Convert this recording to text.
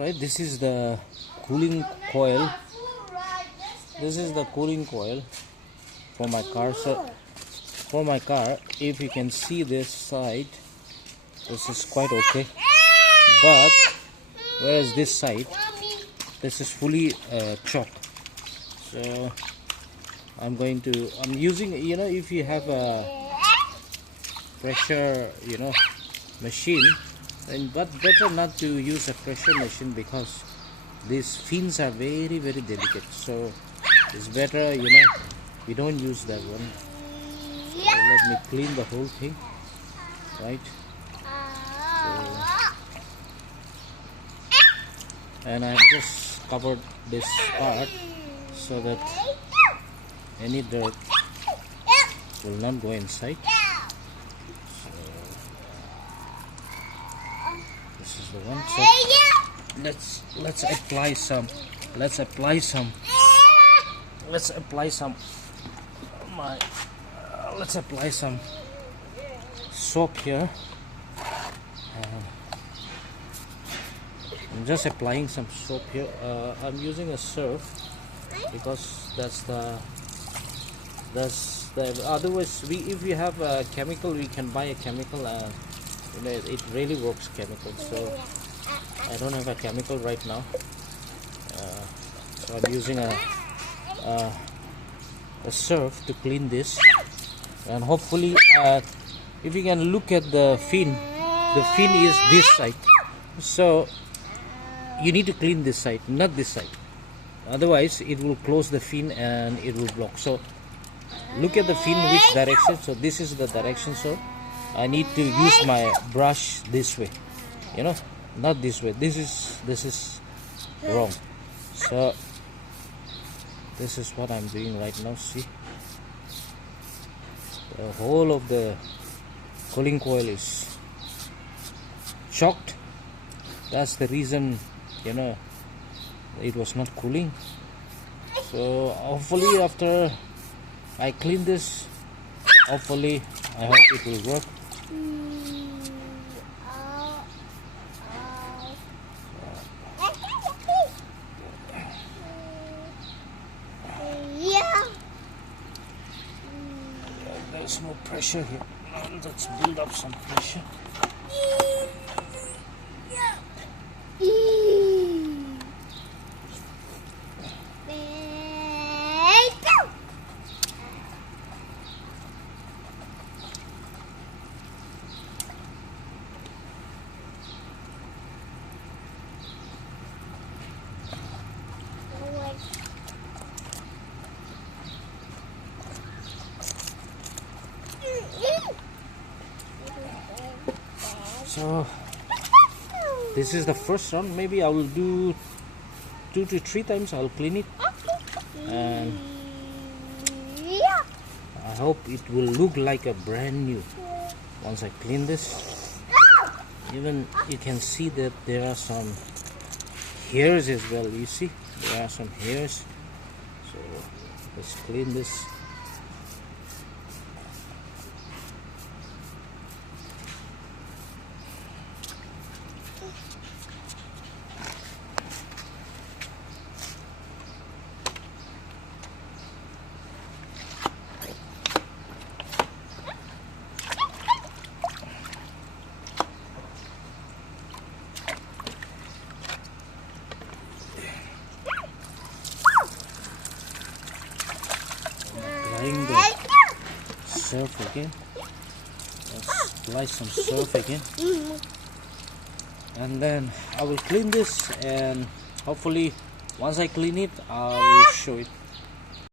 Alright, this is the cooling coil. This is the cooling coil for my car. So for my car, if you can see this side, this is quite okay. But whereas this side, this is fully chopped. So I'm using, if you have a pressure, machine, but better not to use a pressure machine because these fins are very delicate. So it's better, we don't use that one. So let me clean the whole thing, right? And I've just covered this part so that any dirt will not go inside. So this is the one. So let's apply some soap here. I'm just applying some soap here. I'm using a surf because that's the otherwise if we have a chemical, we can buy a chemical. It really works chemical. So I don't have a chemical right now. So I'm using a surf to clean this, and hopefully if you can look at the fin is this side. So you need to clean this side, not this side, otherwise it will close the fin and it will block. So look at the fin, which direction. So this is the direction, so I need to use my brush this way, not this way. This is wrong. So this is what I'm doing right now. See, the whole of the cooling coil is chocked. That's the reason, it was not cooling. So hopefully after I clean this, I hope it will work. There's no pressure here. Let's build up some pressure. So this is the first round. Maybe I will do 2 to 3 times. I'll clean it, and I hope it will look like a brand new once I clean this. Even you can see that there are some hairs as well. You see, there are some hairs. So let's clean this. Applying the surf again. Let's apply some surf again, and then I will clean this, and hopefully once I clean it I will show it.